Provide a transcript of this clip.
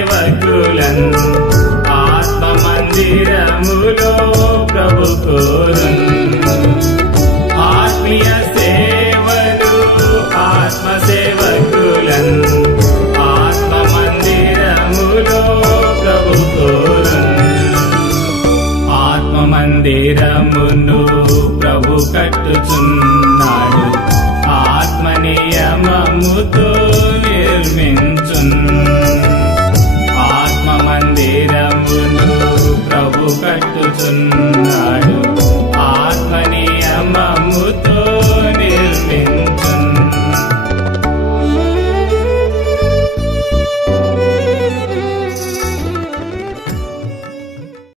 సేవకులన్ ఆత్మ మందిరములో ప్రభు కోరున్ ఆత్మీయ సేవలు ఆత్మ సేవకులన్ ఆత్మ మందిరములో ప్రభు కోరున్ ఆత్మ మందిరమును ప్రభు కట్టుచున్